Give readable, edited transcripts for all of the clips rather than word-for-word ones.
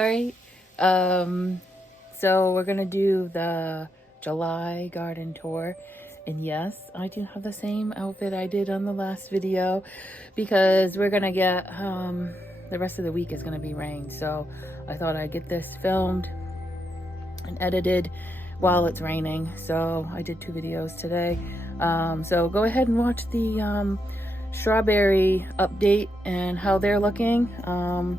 All right. So we're gonna do the July garden tour. And yes, I do have the same outfit I did on the last video because we're gonna get the rest of the week is gonna be rain. So I thought I'd get this filmed and edited while it's raining. So I did 2 videos today. So go ahead and watch the strawberry update and how they're looking. I'm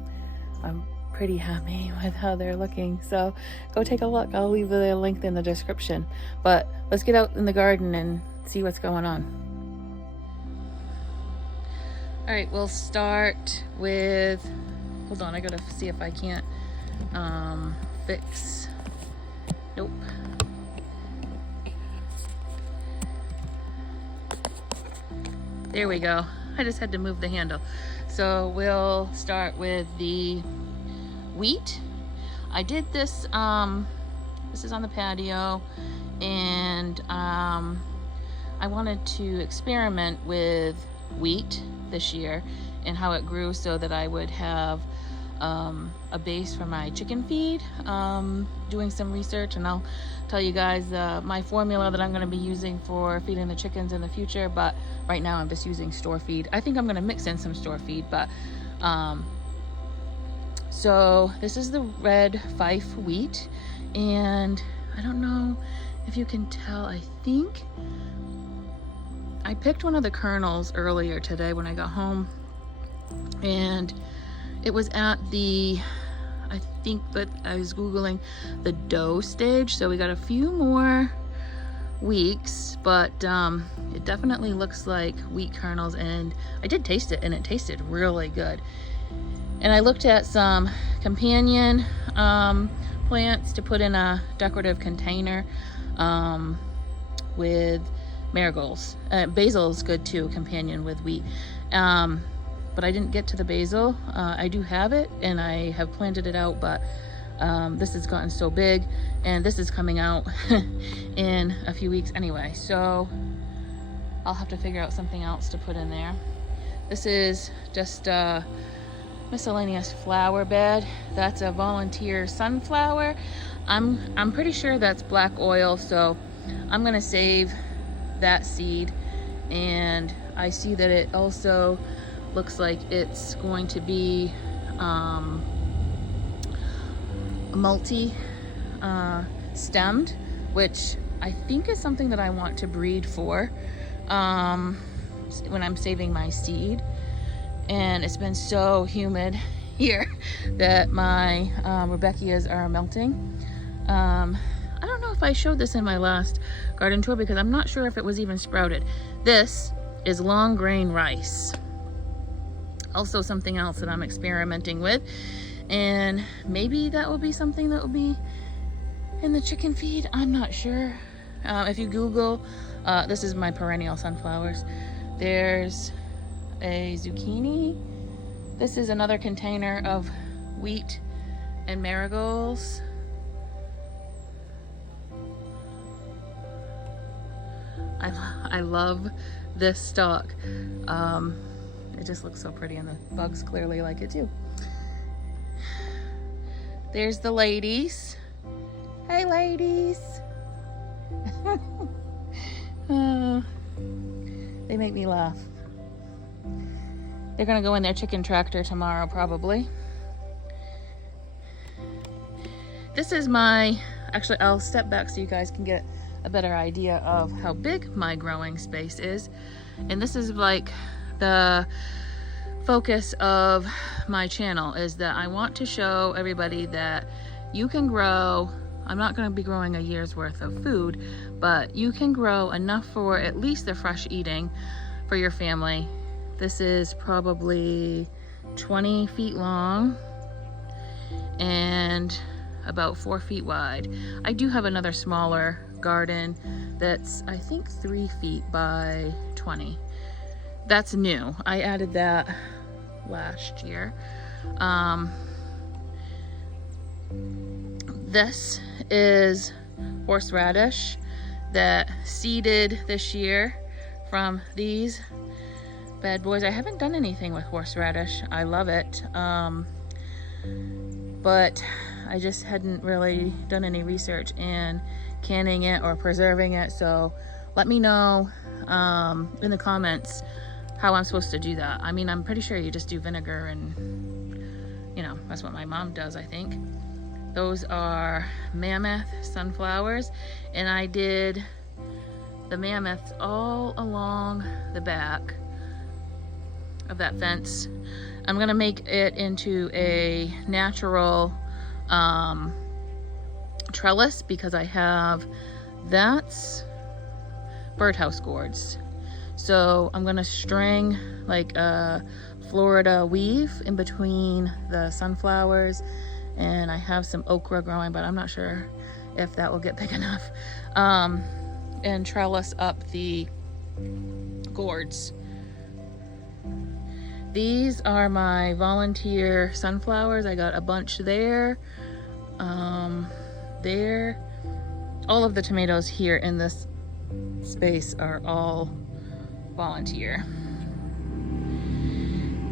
pretty happy with how they're looking, so go take a look. I'll leave the link in the description, but let's get out in the garden and see what's going on. All right, we'll start with, hold on, I gotta see if I can't fix, nope. There we go. I just had to move the handle. So we'll start with the wheat. I did this, this is on the patio, and I wanted to experiment with wheat this year and how it grew so that I would have a base for my chicken feed. Doing some research, and I'll tell you guys my formula that I'm going to be using for feeding the chickens in the future, but right now I'm just using store feed. I think I'm going to mix in some store feed, but so this is the red Fife wheat, and I don't know if you can tell, I think I picked one of the kernels earlier today when I got home, and it was at the, I think that I was Googling the dough stage, so we got a few more weeks, but it definitely looks like wheat kernels, and I did taste it and it tasted really good. And I looked at some companion plants to put in a decorative container with marigolds. Basil is good too, companion with wheat. But I didn't get to the basil. I do have it and I have planted it out, but this has gotten so big, and this is coming out in a few weeks anyway. So I'll have to figure out something else to put in there. This is just a miscellaneous flower bed. That's a volunteer sunflower. I'm pretty sure that's black oil, so I'm gonna save that seed. And I see that it also looks like it's going to be multi stemmed, which I think is something that I want to breed for when I'm saving my seed. And it's been so humid here that my Rebecchias are melting. I don't know if I showed this in my last garden tour because I'm not sure if it was even sprouted. This is long grain rice. Also something else that I'm experimenting with, and maybe that will be something that will be in the chicken feed. I'm not sure. If you Google, this is my perennial sunflowers. There's a zucchini. This is another container of wheat and marigolds. I love this stalk. It just looks so pretty, and the bugs clearly like it too. There's the ladies. Hey ladies. They make me laugh. They're gonna go in their chicken tractor tomorrow probably. This is my, actually I'll step back so you guys can get a better idea of how big my growing space is. And this is like the focus of my channel, is that I want to show everybody that you can grow. I'm not going to be growing a year's worth of food, but you can grow enough for at least the fresh eating for your family. This is probably 20 feet long and about 4 feet wide. I do have another smaller garden that's I think 3 feet by 20. That's new. I added that last year. This is horseradish that seeded this year from these bad boys. I haven't done anything with horseradish. I love it. but I just hadn't really done any research in canning it or preserving it. So let me know in the comments how I'm supposed to do that. I mean, I'm pretty sure you just do vinegar and, you know, that's what my mom does, I think. Those are mammoth sunflowers, and I did the mammoths all along the back of that fence. I'm gonna make it into a natural trellis because I have that's birdhouse gourds. So I'm gonna string like a Florida weave in between the sunflowers, and I have some okra growing, but I'm not sure if that will get big enough. And trellis up the gourds. These are my volunteer sunflowers. I got a bunch there, there. All of the tomatoes here in this space are all volunteer.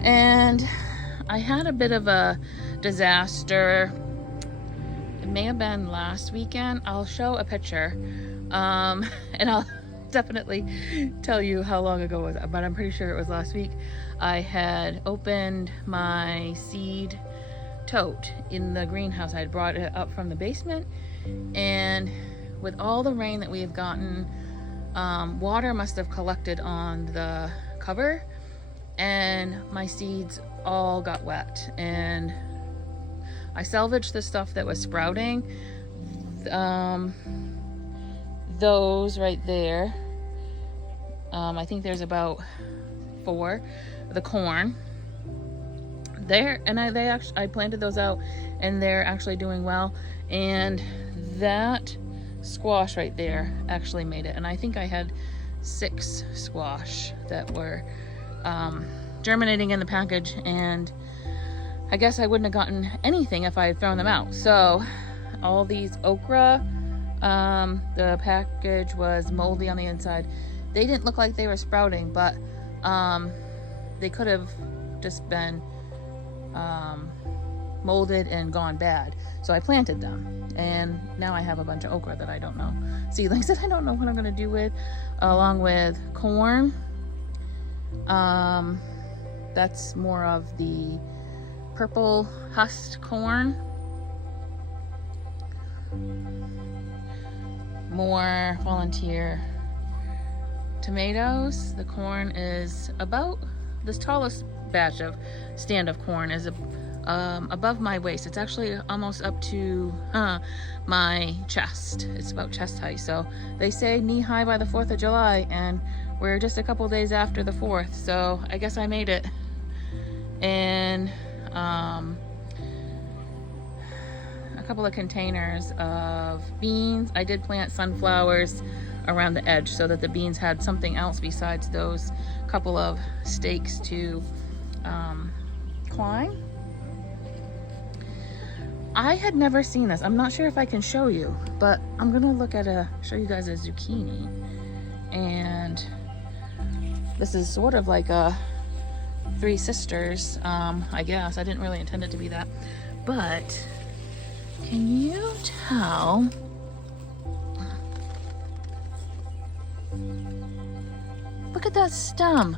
And I had a bit of a disaster. It may have been last weekend. I'll show a picture, and I'll definitely tell you how long ago it was, but I'm pretty sure it was last week. I had opened my seed tote in the greenhouse. I had brought it up from the basement, and with all the rain that we have gotten, water must have collected on the cover, and my seeds all got wet. And I salvaged the stuff that was sprouting. Those right there, I think there's about 4. The corn there, and I planted those out, and they're actually doing well. And that squash right there actually made it, and I think I had 6 squash that were germinating in the package, and I guess I wouldn't have gotten anything if I had thrown them out. So all these okra, the package was moldy on the inside. They didn't look like they were sprouting, but they could have just been molded and gone bad. So I planted them, and now I have a bunch of okra that I don't know, seedlings that I don't know what I'm gonna do with, along with corn. That's more of the purple husked corn. More volunteer tomatoes. The corn is about, this tallest batch of stand of corn is above my waist. It's actually almost up to my chest. It's about chest height. So they say knee high by the 4th of July, and we're just a couple days after the 4th. So I guess I made it. And a couple of containers of beans. I did plant sunflowers around the edge so that the beans had something else besides those couple of stakes to climb. I had never seen this. I'm not sure if I can show you, but I'm gonna show you guys a zucchini. And this is sort of like a Three Sisters, I guess. I didn't really intend it to be that, but can you tell? Look at that stem.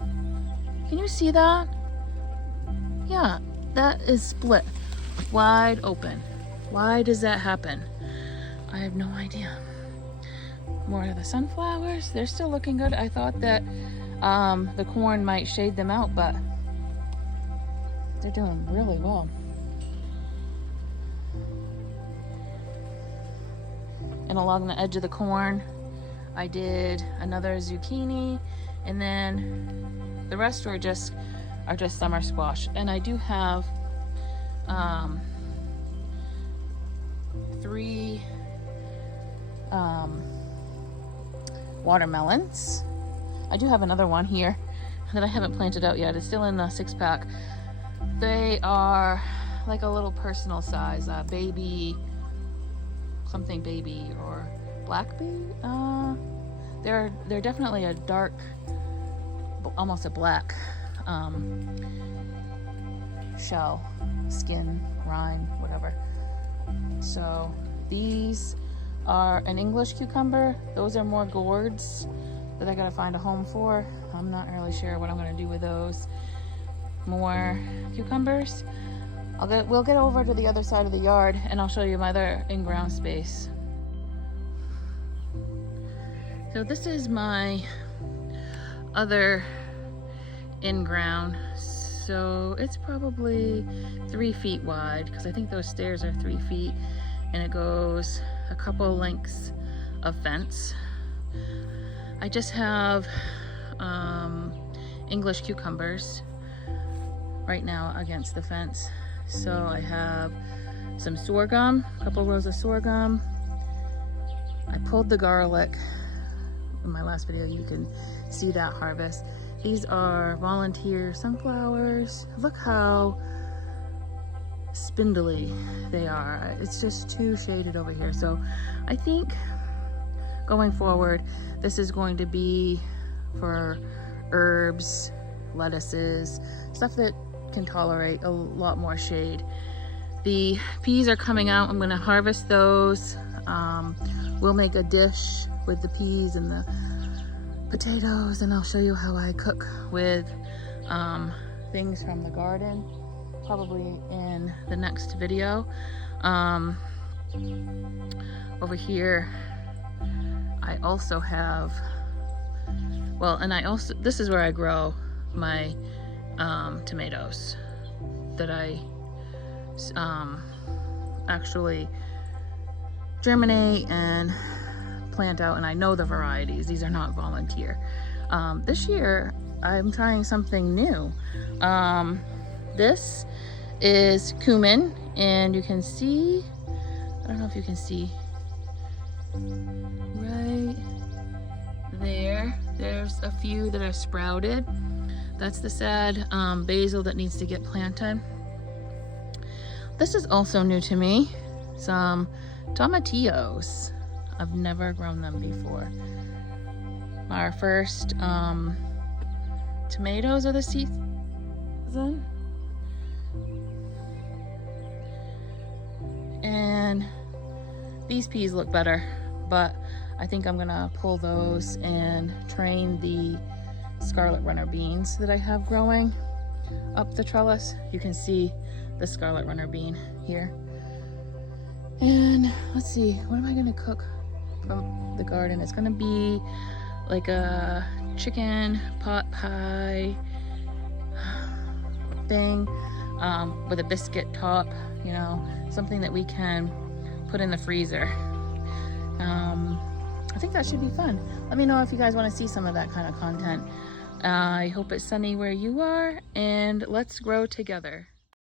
Can you see that? Yeah, that is split wide open. Why does that happen? I have no idea. More of the sunflowers. They're still looking good. I thought that the corn might shade them out, but they're doing really well. And along the edge of the corn, I did another zucchini, and then the rest are just summer squash. And I do have 3 watermelons. I do have another one here that I haven't planted out yet. It's still in the 6-pack. They are like a little personal size, baby, something baby or black baby. They're definitely a dark, almost a black shell, skin, rind, whatever. So these are an English cucumber. Those are more gourds that I gotta find a home for. I'm not really sure what I'm gonna do with those. More cucumbers. We'll get over to the other side of the yard and I'll show you my other in-ground space. So this is my other in-ground. So it's probably 3 feet wide because I think those stairs are 3 feet, and it goes a couple lengths of fence. I just have English cucumbers right now against the fence. So I have some sorghum, a couple rows of sorghum. I pulled the garlic. In my last video, you can see that harvest. These are volunteer sunflowers. Look how spindly they are. It's just too shaded over here. So I think going forward, this is going to be for herbs, lettuces, stuff that can tolerate a lot more shade. The peas are coming out. I'm gonna harvest those. We'll make a dish with the peas and the potatoes, and I'll show you how I cook with things from the garden, probably in the next video. Over here, I also have, well, and I also, this is where I grow my tomatoes that I actually germinate and plant out, and I know the varieties. These are not volunteer. This year I'm trying something new. This is cumin, and you can see, I don't know if you can see right there, there's a few that are sprouted. That's the sad basil that needs to get planted. This is also new to me, some tomatillos. I've never grown them before. Our first tomatoes of the season. And these peas look better, but I think I'm gonna pull those and train the scarlet runner beans that I have growing up the trellis. You can see the scarlet runner bean here. And let's see, what am I gonna cook from the garden? It's gonna be like a chicken pot pie thing with a biscuit top, you know, something that we can put in the freezer. I think that should be fun. Let me know if you guys want to see some of that kind of content. I hope it's sunny where you are, and let's grow together.